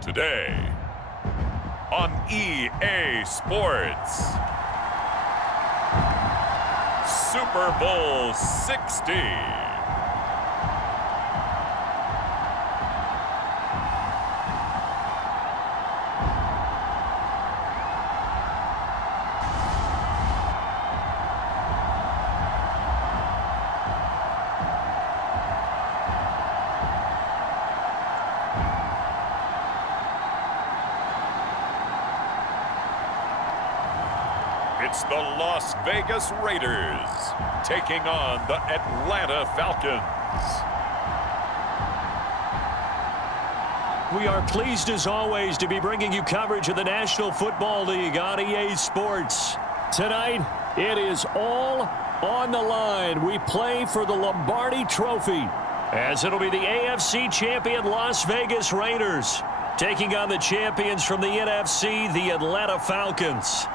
Today on EA Sports, Super Bowl 60. It's the Las Vegas Raiders taking on the Atlanta Falcons. We are pleased as always to be bringing you coverage of the National Football League on EA Sports. Tonight, it is all on the line. We play for the Lombardi Trophy, as it'll be the AFC champion Las Vegas Raiders taking on the champions from the NFC, the Atlanta Falcons.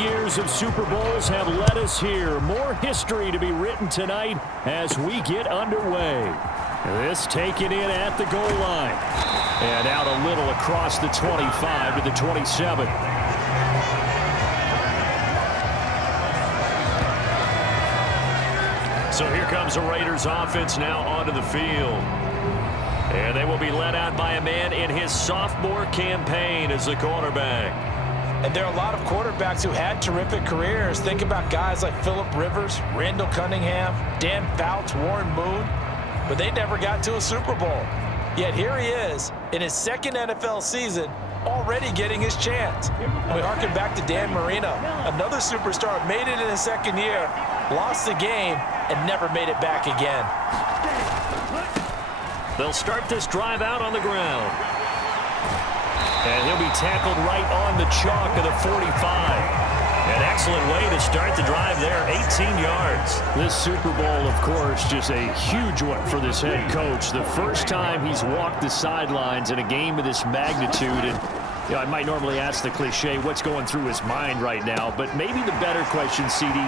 Years of Super Bowls have led us here. More history to be written tonight as we get underway. This taken in at the goal line. And out a little across the 25 to the 27. So here comes the Raiders offense now onto the field. And they will be led out by a man in his sophomore campaign as the quarterback. And there are a lot of quarterbacks who had terrific careers. Think about guys like Phillip Rivers, Randall Cunningham, Dan Fouts, Warren Moon. But they never got to a Super Bowl. Yet here he is in his second NFL season, already getting his chance. We harken back to Dan Marino, another superstar, made it in his second year, lost the game, and never made it back again. They'll start this drive out on the ground. And he'll be tackled right on the chalk of the 45. An excellent way to start the drive there, 18 yards. This Super Bowl, of course, just a huge one for this head coach. The first time he's walked the sidelines in a game of this magnitude. And you know, I might normally ask the cliche, what's going through his mind right now? But maybe the better question, CD,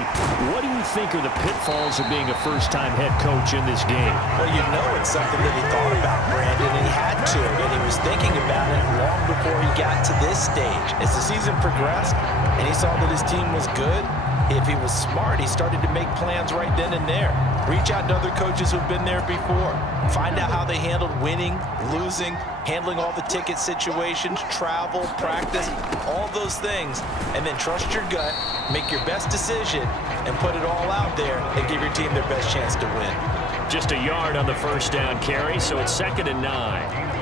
what do you think are the pitfalls of being a first-time head coach in this game? Well, you know it's something that he thought about, Brandon, and he had to. And he was thinking about it long before he got to this stage. As the season progressed and he saw that his team was good, if he was smart, he started to make plans right then and there. Reach out to other coaches who've been there before. Find out how they handled winning, losing, handling all the ticket situations, travel, practice, all those things. And then trust your gut, make your best decision, and put it all out there and give your team their best chance to win. Just a yard on the first down carry, so it's 2nd and 9.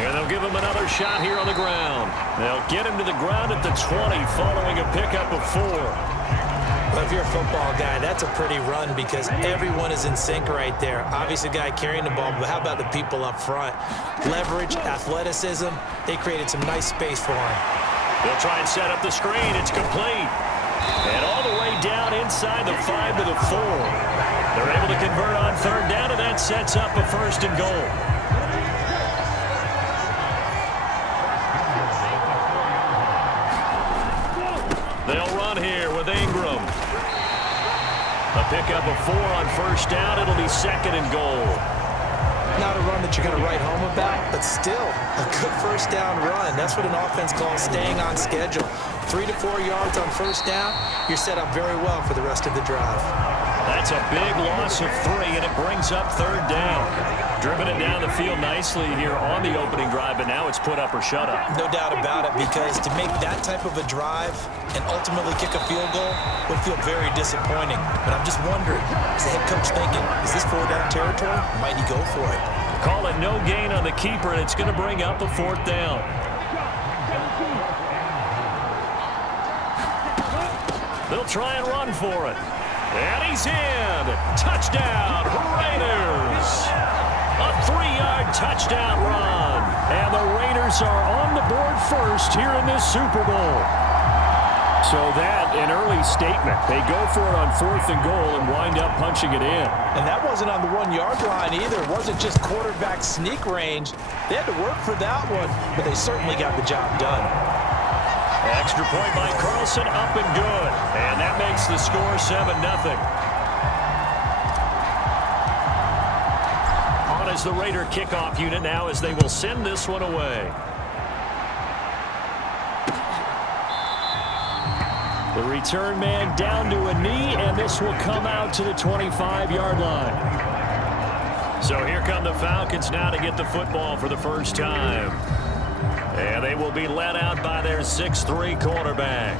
And they'll give him another shot here on the ground. They'll get him to the ground at the 20 following a pickup of 4. Well, if you're a football guy, that's a pretty run because everyone is in sync right there. Obviously, the guy carrying the ball, but how about the people up front? Leverage, athleticism, they created some nice space for him. They'll try and set up the screen. It's complete. And all the way down inside the 5 to the 4. They're able to convert on 3rd down, and that sets up a 1st and goal. They'll run here with Ingram. A pickup of 4 on 1st down. It'll be 2nd and goal. Not a run that you're going to write home about, but still a good first down run. That's what an offense calls staying on schedule. 3 to 4 yards on first down, you're set up very well for the rest of the drive. That's a big loss of 3, and it brings up third down. Driven it down the field nicely here on the opening drive, but now it's put up or shut up. No doubt about it, because to make that type of a drive and ultimately kick a field goal would feel very disappointing. But I'm just wondering, is the head coach thinking, is this 4-down territory? Might he go for it? Call it no gain on the keeper, and it's going to bring up a 4th down. They'll try and run for it. And he's in. Touchdown, Raiders. A 3-yard touchdown run. And the Raiders are on the board first here in this Super Bowl. So that, an early statement. They go for it on 4th and goal and wind up punching it in. And that wasn't on the 1-yard line either. It wasn't just quarterback sneak range. They had to work for that one, but they certainly got the job done. Extra point by Carlson, up and good. And that makes the score 7-0. On as the Raider kickoff unit now as they will send this one away. The return man down to a knee, and this will come out to the 25-yard line. So here come the Falcons now to get the football for the first time. And they will be led out by their 6'3" quarterback.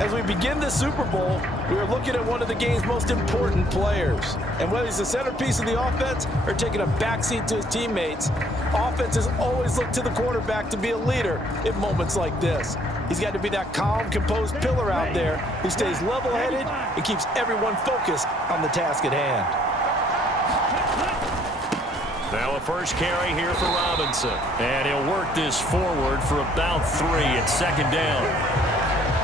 As we begin the Super Bowl, we are looking at one of the game's most important players. And whether he's the centerpiece of the offense or taking a backseat to his teammates, offenses always look to the quarterback to be a leader in moments like this. He's got to be that calm, composed pillar out there who stays level-headed and keeps everyone focused on the task at hand. Now a first carry here for Robinson. And he'll work this forward for about 3 at 2nd down.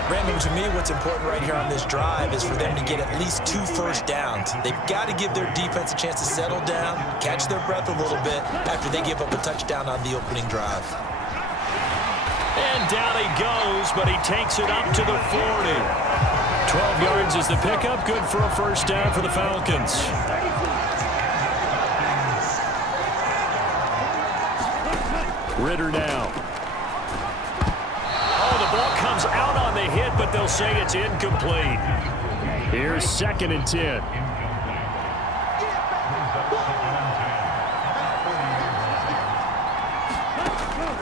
Brandon, to me, what's important right here on this drive is for them to get at least 2 first downs. They've got to give their defense a chance to settle down, catch their breath a little bit after they give up a touchdown on the opening drive. And down he goes, but he takes it up to the 40. 12 yards is the pickup. Good for a first down for the Falcons. Ritter now. Oh, the ball comes out on the hit, but they'll say it's incomplete. Here's 2nd and 10.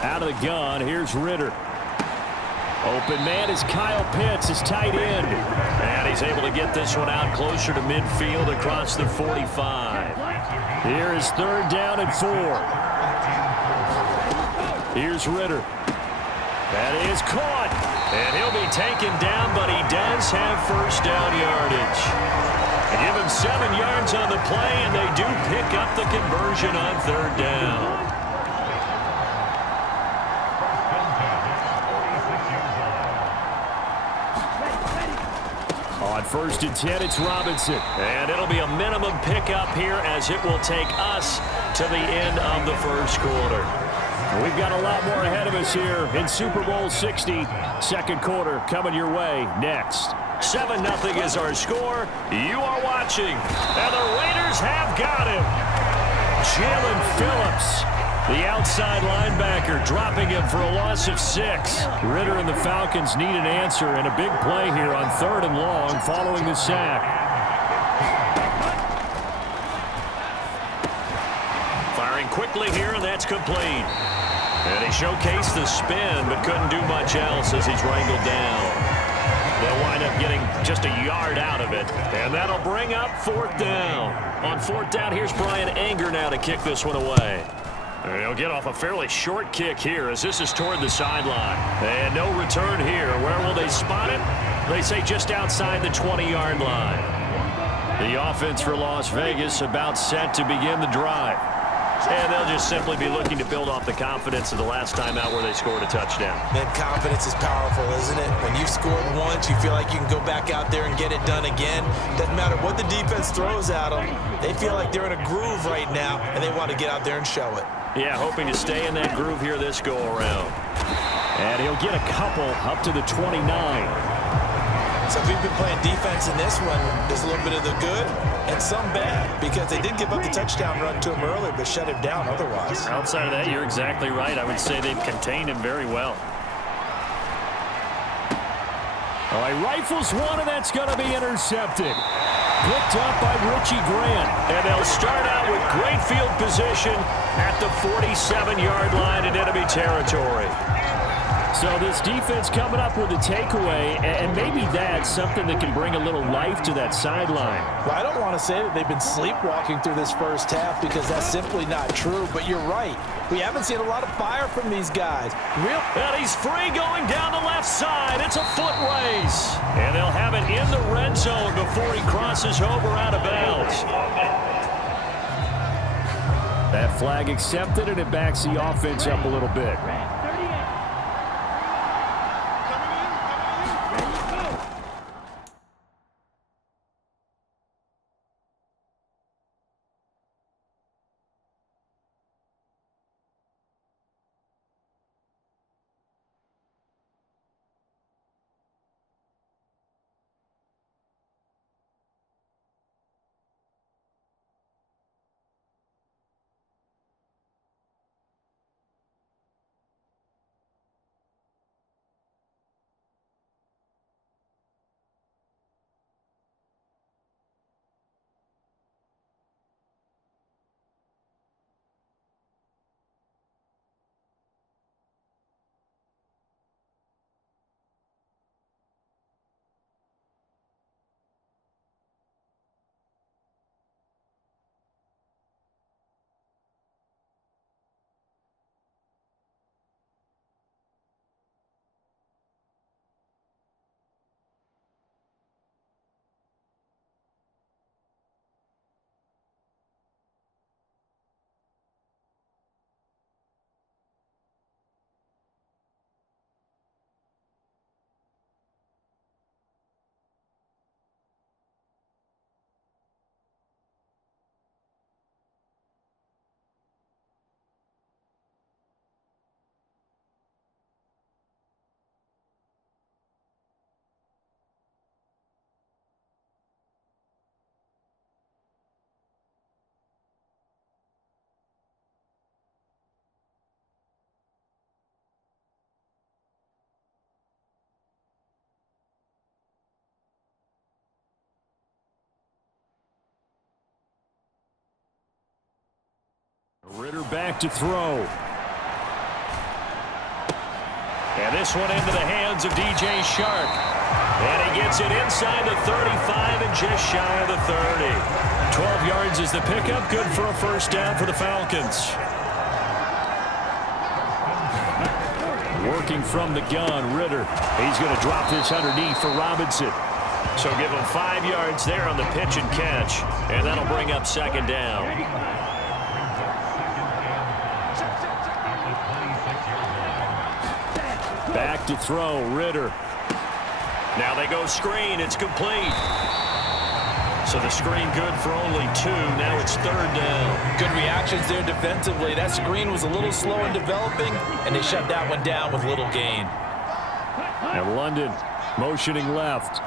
Out of the gun, here's Ritter. Open man is Kyle Pitts, his tight end. And he's able to get this one out closer to midfield across the 45. Here is 3rd down and 4. Here's Ritter. That is caught. And he'll be taken down, but he does have first down yardage. They give him 7 yards on the play, and they do pick up the conversion on 3rd down. On 1st and 10, it's Robinson. And it'll be a minimum pickup here as it will take us to the end of the first quarter. We've got a lot more ahead of us here in Super Bowl 60. 2nd quarter coming your way next. 7-0 is our score. You are watching. And the Raiders have got him. Jalen Phillips, the outside linebacker, dropping him for a loss of 6. Ritter and the Falcons need an answer, and a big play here on 3rd and long following the sack. Firing quickly here, and that's complete. And he showcased the spin, but couldn't do much else as he's wrangled down. They'll wind up getting just a yard out of it. And that'll bring up 4th down. On 4th down, here's Brian Anger now to kick this one away. And he'll get off a fairly short kick here as this is toward the sideline. And no return here. Where will they spot it? They say just outside the 20-yard line. The offense for Las Vegas about set to begin the drive. And they'll just simply be looking to build off the confidence of the last time out where they scored a touchdown. Man, confidence is powerful, isn't it? When you've scored once, you feel like you can go back out there and get it done again. Doesn't matter what the defense throws at them. They feel like they're in a groove right now, and they want to get out there and show it. Yeah, hoping to stay in that groove here this go-around. And he'll get a couple up to the 29. So if we've been playing defense in this one, there's a little bit of the good and some bad, because they did give up the touchdown run to him earlier, but shut him down otherwise. Outside of that, you're exactly right. I would say they've contained him very well. Oh, he rifles one, and that's going to be intercepted. Picked up by Richie Grant. And they'll start out with great field position at the 47-yard line in enemy territory. So this defense coming up with a takeaway, and maybe that's something that can bring a little life to that sideline. Well, I don't want to say that they've been sleepwalking through this first half, because that's simply not true, but you're right. We haven't seen a lot of fire from these guys. And he's free going down the left side. It's a foot race. And they'll have it in the red zone before he crosses over out of bounds. That flag accepted, and it backs the offense up a little bit. Ritter back to throw. And this one into the hands of DJ Shark. And he gets it inside the 35 and just shy of the 30. 12 yards is the pickup. Good for a first down for the Falcons. Working from the gun, Ritter. He's going to drop this underneath for Robinson. So give him 5 yards there on the pitch and catch. And that'll bring up second down. Back to throw, Ritter. Now they go screen. It's complete. So the screen good for only 2. Now it's third down. Good reactions there defensively. That screen was a little slow in developing, and they shut that one down with little gain. And London motioning left.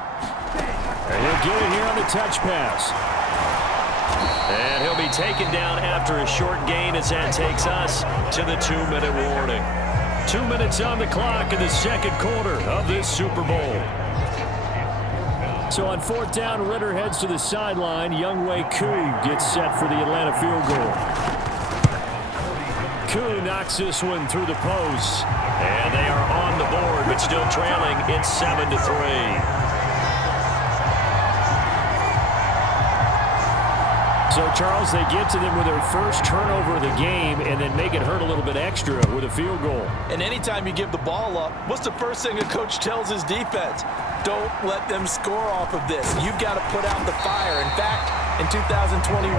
And he'll get it here on the touch pass. And he'll be taken down after a short gain as that takes us to the 2-minute warning. 2 minutes on the clock in the second quarter of this Super Bowl. So on fourth down, Ritter heads to the sideline. Younghoe Koo gets set for the Atlanta field goal. Koo knocks this one through the post. And they are on the board, but still trailing. It's 7-3. So, Charles, they get to them with their first turnover of the game and then make it hurt a little bit extra with a field goal. And anytime you give the ball up, what's the first thing a coach tells his defense? Don't let them score off of this. You've got to put out the fire. In fact, in 2021,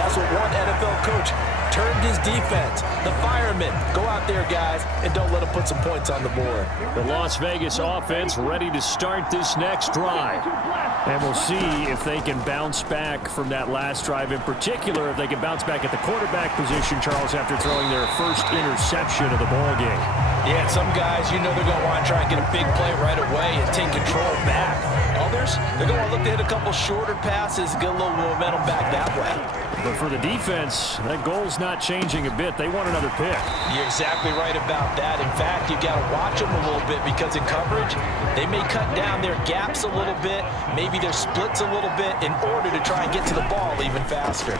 that's what one NFL coach termed his defense. The firemen. Go out there, guys, and don't let them put some points on the board. The Las Vegas offense ready to start this next drive. And we'll see if they can bounce back from that last drive, in particular, if they can bounce back at the quarterback position, Charles, after throwing their first interception of the ball game. Yeah, some guys, you know they're going to want to try and get a big play right away and take control back. Others, they're going to look to hit a couple shorter passes and get a little momentum back that way. But for the defense, that goal's not changing a bit. They want another pick. You're exactly right about that. In fact, you got to watch them a little bit because in coverage, they may cut down their gaps a little bit, maybe their splits a little bit in order to try and get to the ball even faster.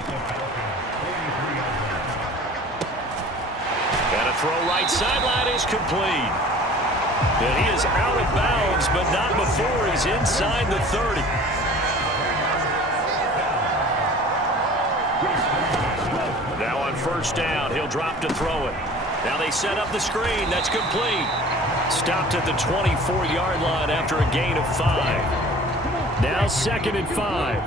And a throw right sideline is complete. And he is out of bounds, but not before he's inside the 30. Now on first down, he'll drop to throw it. Now they set up the screen. That's complete. Stopped at the 24-yard line after a gain of 5. Now 2nd and 5.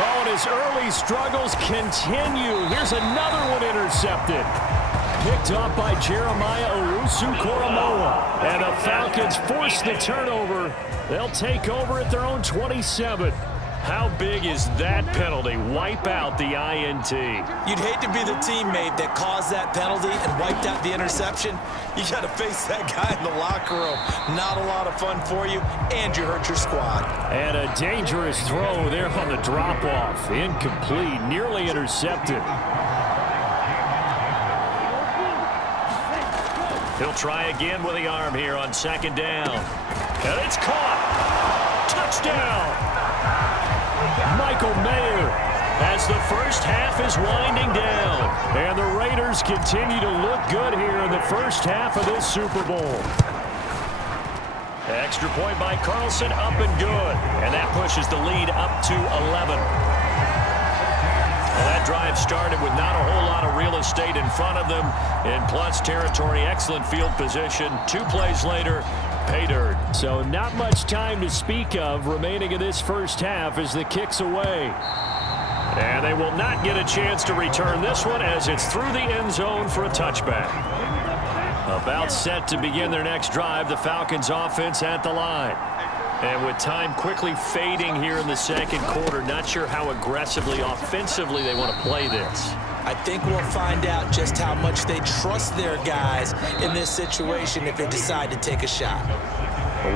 Oh, and his early struggles continue. Here's another one intercepted. Picked up by Jeremiah Owusu-Koramoah. And the Falcons force the turnover. They'll take over at their own 27. How big is that penalty? Wipe out the INT. You'd hate to be the teammate that caused that penalty and wiped out the interception. You got to face that guy in the locker room. Not a lot of fun for you, and you hurt your squad. And a dangerous throw there on the drop-off. Incomplete, nearly intercepted. He'll try again with the arm here on 2nd down. And it's caught. Touchdown. Michael Mayer as the first half is winding down. And the Raiders continue to look good here in the first half of this Super Bowl. Extra point by Carlson, up and good. And that pushes the lead up to 11. Well, that drive started with not a whole lot of real estate in front of them. In plus territory, excellent field position. 2 plays later, pay dirt. So not much time to speak of remaining in this first half as the kick's away. And they will not get a chance to return this one as it's through the end zone for a touchback. About set to begin their next drive, the Falcons offense at the line. And with time quickly fading here in the second quarter, not sure how aggressively, offensively they want to play this. I think we'll find out just how much they trust their guys in this situation if they decide to take a shot.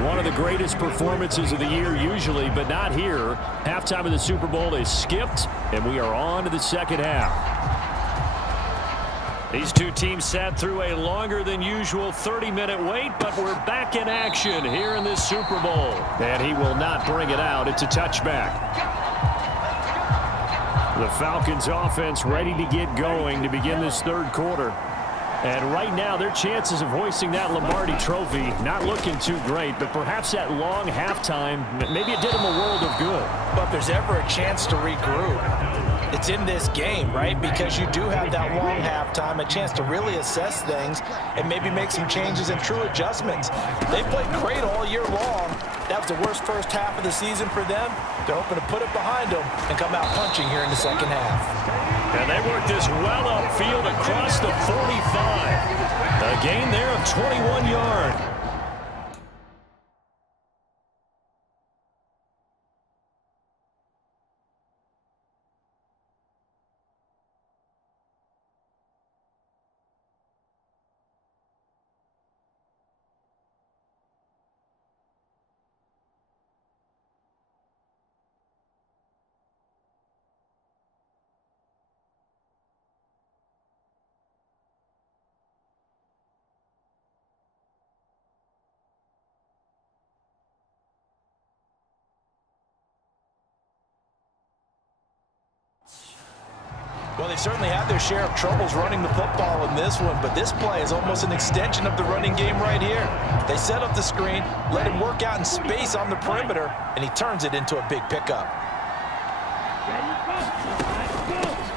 One of the greatest performances of the year usually, but not here. Halftime of the Super Bowl is skipped, and we are on to the second half. These two teams sat through a longer than usual 30-minute wait, but we're back in action here in this Super Bowl. And he will not bring it out. It's a touchback. The Falcons offense ready to get going to begin this third quarter. And right now, their chances of hoisting that Lombardi trophy not looking too great, but perhaps that long halftime, maybe it did them a world of good. But if there's ever a chance to regroup, it's in this game, right? Because you do have that long halftime, a chance to really assess things and maybe make some changes and true adjustments. They played great all year long. That was the worst first half of the season for them. They're hoping to put it behind them and come out punching here in the second half. And they work this well upfield across the 45. A gain there of 21 yards. Well, they certainly had their share of troubles running the football in this one, but this play is almost an extension of the running game right here. They set up the screen, let him work out in space on the perimeter, and he turns it into a big pickup.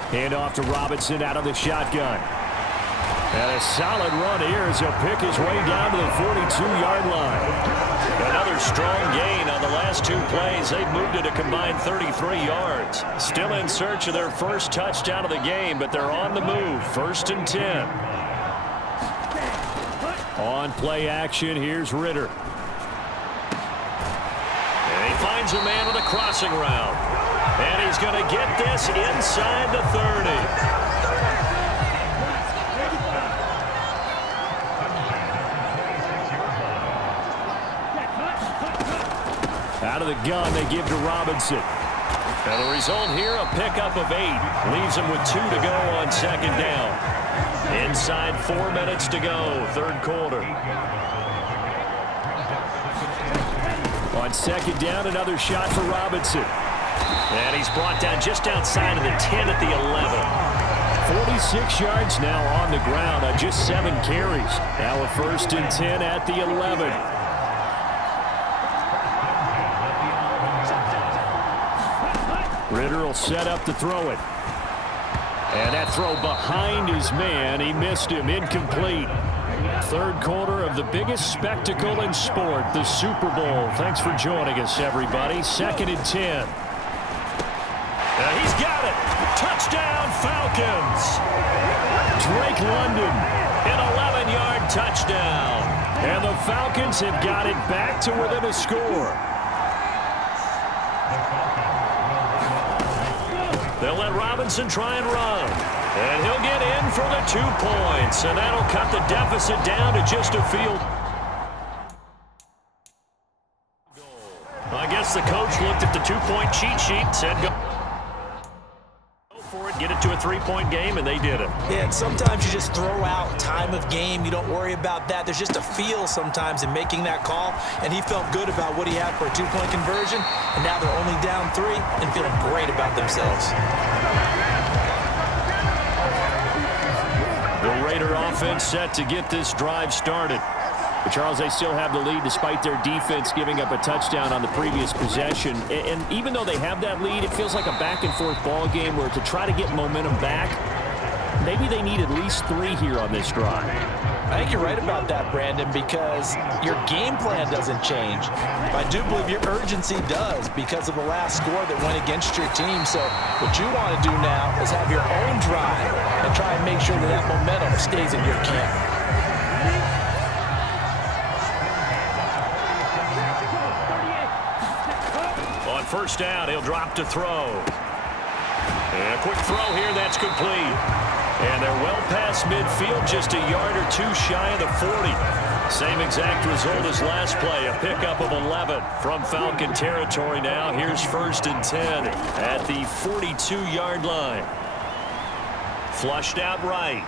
Hand off to Robinson out of the shotgun. And a solid run here as he'll pick his way down to the 42-yard line. Another strong gain on the last 2 plays. They've moved it a combined 33 yards. Still in search of their first touchdown of the game, but they're on the move. 1st and 10. On play action, here's Ritter. And he finds a man with a crossing route. And he's going to get this inside the 30. Out of the gun, they give to Robinson. And the result here, a pickup of 8. Leaves him with 2 to go on second down. Inside 4 minutes to go, third quarter. On second down, another shot for Robinson. And he's brought down just outside of the 10 at the 11. 46 yards now on the ground on just 7 carries. Now a 1st and 10 at the 11. Ritter will set up to throw it. And that throw behind his man. He missed him. Incomplete. Third quarter of the biggest spectacle in sport, the Super Bowl. Thanks for joining us, everybody. 2nd and 10. He's got it. Touchdown, Falcons. Drake London. An 11-yard touchdown. And the Falcons have got it back to within a score. They'll let Robinson try and run. And he'll get in for the 2 points. And that'll cut the deficit down to just a field. I guess the coach looked at the 2-point cheat sheet and said, go for it, get it to a 3-point game, and they did it. Yeah, and sometimes you just throw out time of game. You don't worry about that. There's just a feel sometimes in making that call, and he felt good about what he had for a 2-point conversion, and now they're only down 3 and feeling great about themselves. The Raider offense set to get this drive started. But Charles, they still have the lead despite their defense giving up a touchdown on the previous possession. And even though they have that lead, it feels like a back-and-forth ball game where to try to get momentum back, maybe they need at least 3 here on this drive. I think you're right about that, Brandon, because your game plan doesn't change. But I do believe your urgency does because of the last score that went against your team. So what you want to do now is have your own drive and try and make sure that that momentum stays in your camp. On first down, he'll drop to throw. And a quick throw here, that's complete. And they're well past midfield, just a yard or 2 shy of the 40. Same exact result as last play, a pickup of 11 from Falcon territory now. Here's 1st and 10 at the 42-yard line. Flushed out right.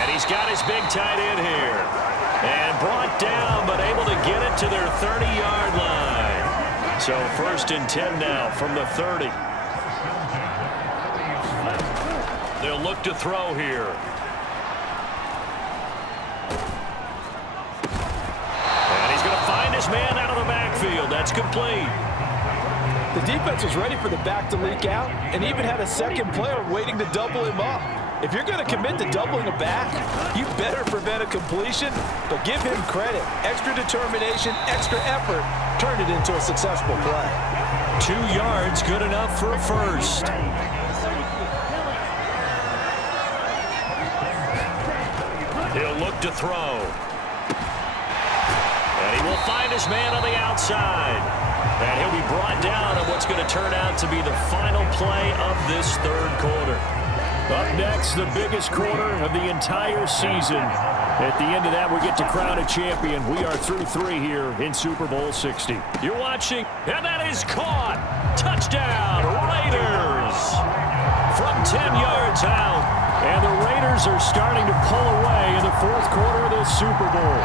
And he's got his big tight end here. And brought down, but able to get it to their 30-yard line. So 1st and 10 now from the 30. They'll look to throw here. And he's going to find his man out of the backfield. That's complete. The defense was ready for the back to leak out and even had a second player waiting to double him up. If you're going to commit to doubling a back, you better prevent a completion, but give him credit. Extra determination, extra effort, turned it into a successful play. 2 yards, good enough for a first. He'll look to throw. And he will find his man on the outside. And he'll be brought down on what's going to turn out to be the final play of this third quarter. Up next, the biggest quarter of the entire season. At the end of that, we get to crown a champion. We are through 3 here in Super Bowl 60. You're watching, and that is caught. Touchdown, Raiders. From 10 yards out. And the Raiders are starting to pull away in the 4th quarter of this Super Bowl.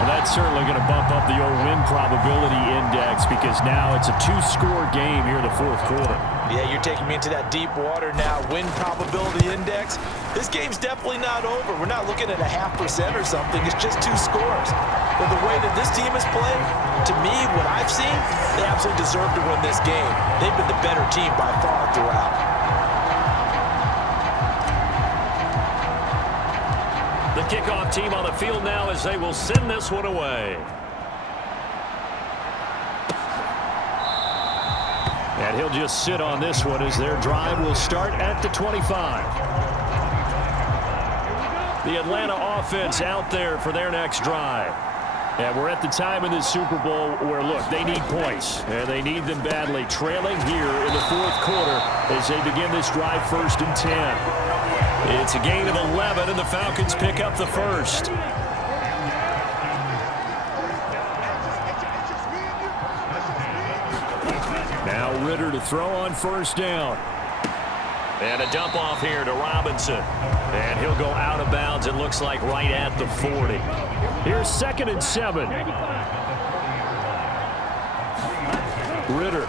Well, that's certainly going to bump up the old win probability index because now it's a 2-score game here in the 4th quarter. Yeah, you're taking me into that deep water now. Win probability index. This game's definitely not over. We're not looking at a 0.5% or something. It's just 2 scores. But the way that this team has played, to me, what I've seen, they absolutely deserve to win this game. They've been the better team by far throughout. The kickoff team on the field now as they will send this one away. And he'll just sit on this one as their drive will start at the 25. The Atlanta offense out there for their next drive. And we're at the time in the Super Bowl where, look, they need points. And they need them badly. Trailing here in the fourth quarter as they begin this drive 1st and 10. It's a gain of 11, and the Falcons pick up the first. Now Ritter to throw on 1st down. And a dump off here to Robinson. And he'll go out of bounds, it looks like, right at the 40. Here's 2nd and 7. Ritter.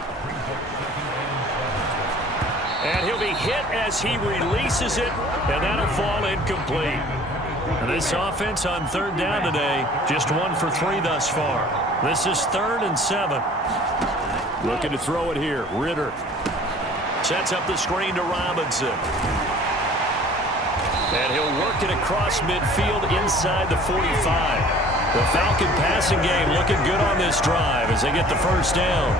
And he'll be hit as he releases it, and that'll fall incomplete. And this offense on 3rd down today, just 1 for 3 thus far. This is 3rd and 7. Looking to throw it here. Ritter sets up the screen to Robinson. And he'll work it across midfield inside the 45. The Falcon passing game looking good on this drive as they get the 1st down.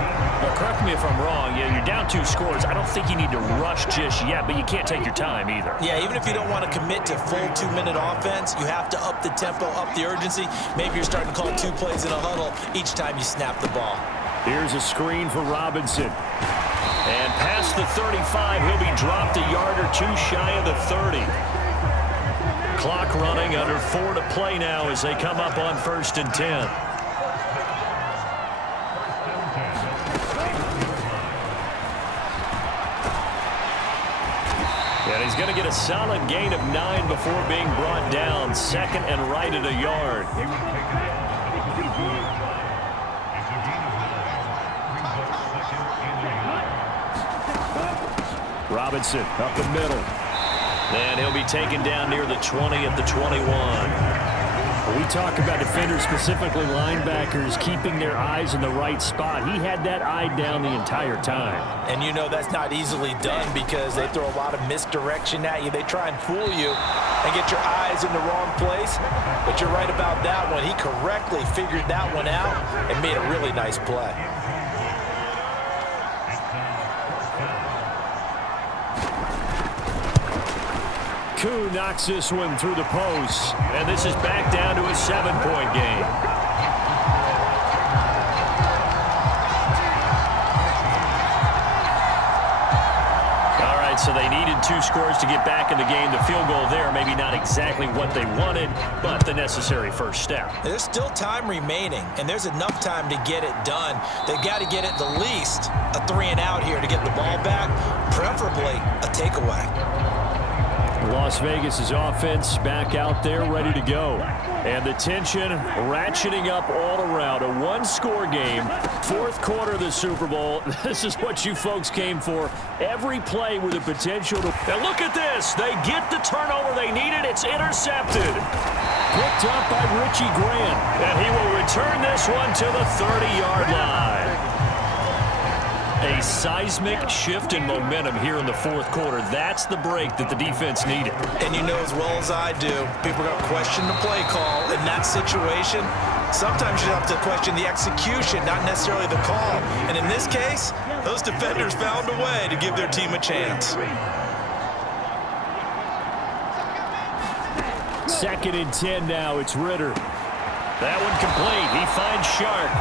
Well, correct me if I'm wrong. Yeah, you're down 2 scores. I don't think you need to rush just yet, but you can't take your time either. Yeah, even if you don't want to commit to full 2-minute offense, you have to up the tempo, up the urgency. Maybe you're starting to call 2 plays in a huddle each time you snap the ball. Here's a screen for Robinson. And past the 35, he'll be dropped a yard or 2 shy of the 30. Clock running, under 4 to play now as they come up on 1st and 10. And he's going to get a solid gain of 9 before being brought down. 2nd and right at a yard. Robinson up the middle. And he'll be taken down near the 20 at the 21. We talk about defenders, specifically linebackers, keeping their eyes in the right spot. He had that eye down the entire time. And you know that's not easily done because they throw a lot of misdirection at you. They try and fool you and get your eyes in the wrong place. But you're right about that one. He correctly figured that one out and made a really nice play. Koo knocks this one through the post, and this is back down to a 7-point game. All right, so they needed 2 scores to get back in the game. The field goal there, maybe not exactly what they wanted, but the necessary first step. There's still time remaining, and there's enough time to get it done. They've got to get at the least a 3-and-out here to get the ball back, preferably a takeaway. Las Vegas' offense back out there ready to go. And the tension ratcheting up all around. A 1-score game, 4th quarter of the Super Bowl. This is what you folks came for. Every play with the potential to... And look at this. They get the turnover they needed. It's intercepted. Picked up by Richie Grant. And he will return this one to the 30-yard line. A seismic shift in momentum here in the 4th quarter. That's the break that the defense needed. And you know as well as I do, people are going to question the play call in that situation. Sometimes you have to question the execution, not necessarily the call. And in this case, those defenders found a way to give their team a chance. 2nd and 10 now. It's Ritter. That one complete. He finds Sharp.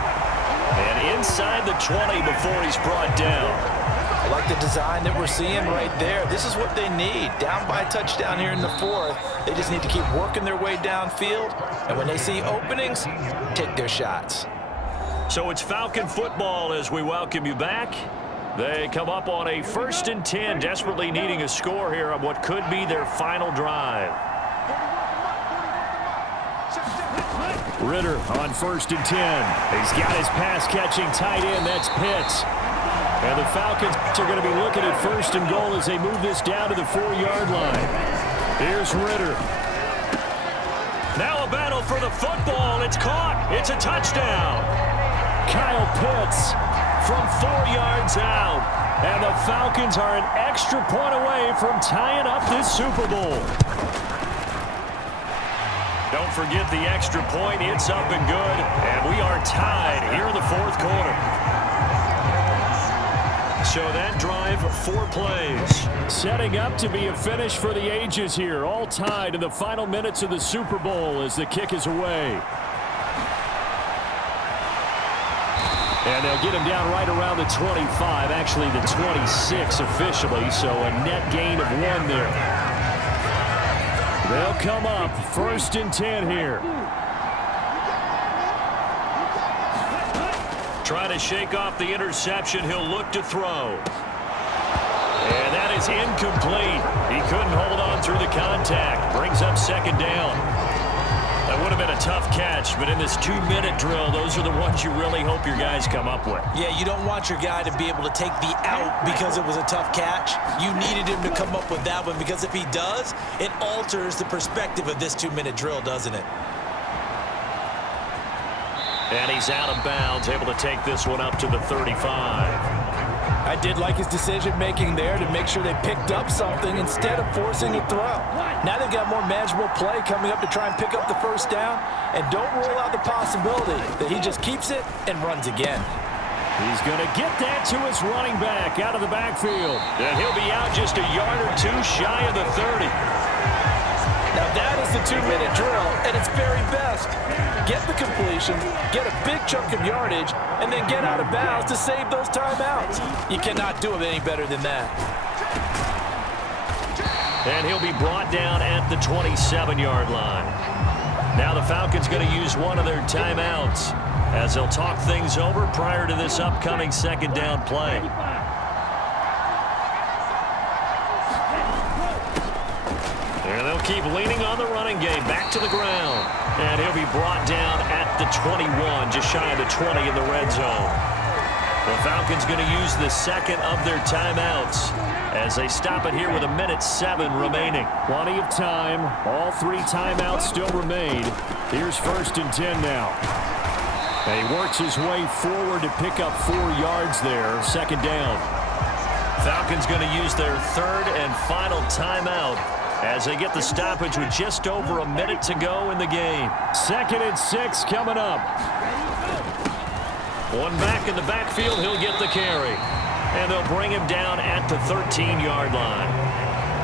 And inside the 20 before he's brought down. I like the design that we're seeing right there. This is what they need. Down by a touchdown here in the 4th. They just need to keep working their way downfield. And when they see openings, take their shots. So it's Falcon football as we welcome you back. They come up on a 1st and 10, desperately needing a score here on what could be their final drive. Ritter on 1st and 10. He's got his pass-catching tight end. That's Pitts. And the Falcons are going to be looking at 1st and goal as they move this down to the 4-yard line. Here's Ritter. Now a battle for the football. It's caught. It's a touchdown. Kyle Pitts from 4 yards out. And the Falcons are an extra point away from tying up this Super Bowl. Don't forget the extra point. It's up and good. And we are tied here in the 4th quarter. So that drive, 4 plays. Setting up to be a finish for the ages here. All tied in the final minutes of the Super Bowl as the kick is away. And they'll get him down right around the 25, actually the 26 officially, so a net gain of 1 there. They'll come up 1st and 10 here. Trying to shake off the interception. He'll look to throw. And that is incomplete. He couldn't hold on through the contact. Brings up 2nd down. That would have been a tough catch, but in this 2-minute drill, those are the ones you really hope your guys come up with. Yeah, you don't want your guy to be able to take the out because it was a tough catch. You needed him to come up with that one because if he does, it alters the perspective of this 2-minute drill, doesn't it? And he's out of bounds, able to take this one up to the 35. I did like his decision-making there to make sure they picked up something instead of forcing a throw. Now they've got more manageable play coming up to try and pick up the 1st down, and don't rule out the possibility that he just keeps it and runs again. He's going to get that to his running back out of the backfield. And he'll be out just a yard or 2 shy of the 30. Now that is the 2-minute drill at its very best. Get the completion, get a big chunk of yardage, and then get out of bounds to save those timeouts. You cannot do it any better than that. And he'll be brought down at the 27-yard line. Now the Falcons going to use one of their timeouts as they'll talk things over prior to this upcoming 2nd down play. And they'll keep leaning on the running game. Back to the ground. And he'll be brought down at the 21, just shy of the 20 in the red zone. The Falcons going to use the 2nd of their timeouts as they stop it here with 1:07 remaining. Plenty of time. All 3 timeouts still remain. Here's 1st and 10 now. And he works his way forward to pick up 4 yards there. 2nd down. Falcons going to use their 3rd and final timeout as they get the stoppage with just over a minute to go in the game. 2nd and 6 coming up. One back in the backfield, he'll get the carry. And they'll bring him down at the 13-yard line.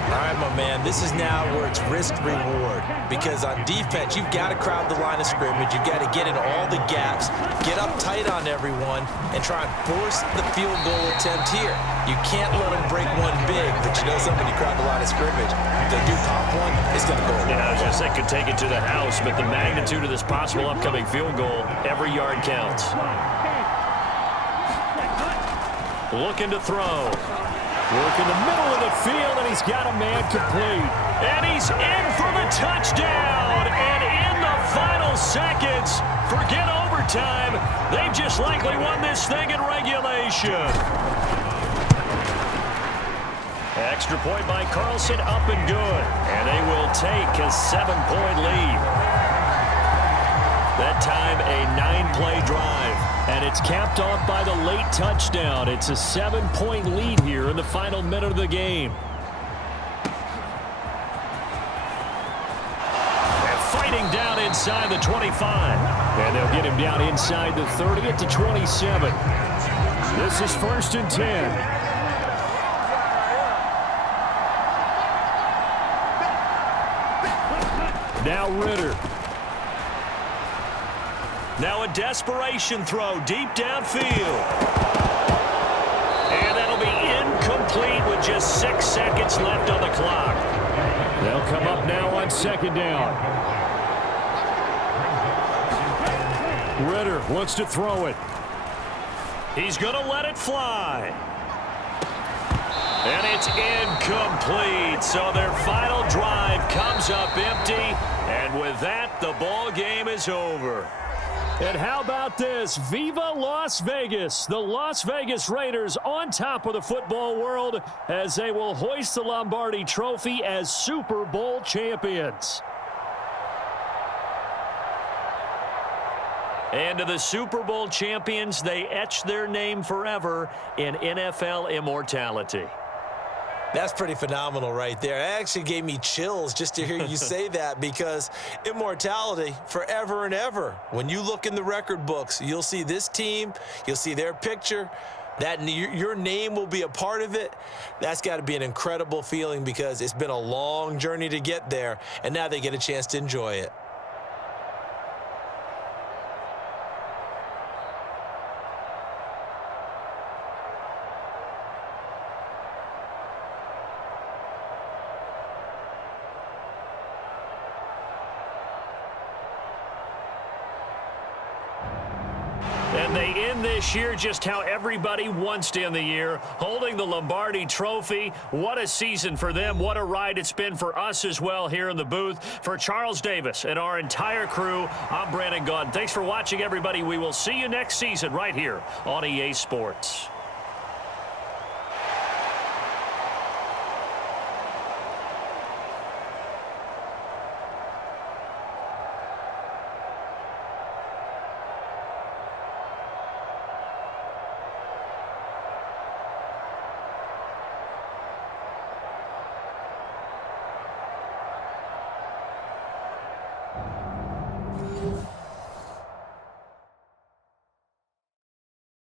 All right, my man, this is now where it's risk-reward. Because on defense, you've got to crowd the line of scrimmage. You've got to get in all the gaps, get up tight on everyone, and try and force the field goal attempt here. You can't let them break one big, but you know somebody crowd the line of scrimmage. If they do pop one, it's going to go away. Yeah, I was just saying could take it to the house, but the magnitude of this possible upcoming field goal, every yard counts. Looking to throw. Work in the middle of the field, and he's got a man complete. And he's in for the touchdown. And in the final seconds, forget overtime. They've just likely won this thing in regulation. Extra point by Carlson, up and good. And they will take a 7-point lead. That time, a 9-play drive. And it's capped off by the late touchdown. It's a 7-point lead here in the final minute of the game. And fighting down inside the 25. And they'll get him down inside the 30 at the 27. This is 1st and 10. Now Ritter. Now a desperation throw deep downfield. And that'll be incomplete with just 6 seconds left on the clock. They'll come up now on 2nd down. Ritter looks to throw it. He's going to let it fly. And it's incomplete. So their final drive comes up empty. And with that, the ball game is over. And how about this? Viva Las Vegas! The Las Vegas Raiders on top of the football world as they will hoist the Lombardi Trophy as Super Bowl champions. And to the Super Bowl champions, they etch their name forever in NFL immortality. That's pretty phenomenal right there. It actually gave me chills just to hear you say that because immortality forever and ever. When you look in the record books, you'll see this team, you'll see their picture, that your name will be a part of it, that's got to be an incredible feeling because it's been a long journey to get there, and now they get a chance to enjoy it. And they end this year just how everybody wants to end the year, holding the Lombardi Trophy. What a season for them. What a ride it's been for us as well here in the booth. For Charles Davis and our entire crew, I'm Brandon Gaudin. Thanks for watching, everybody. We will see you next season right here on EA Sports.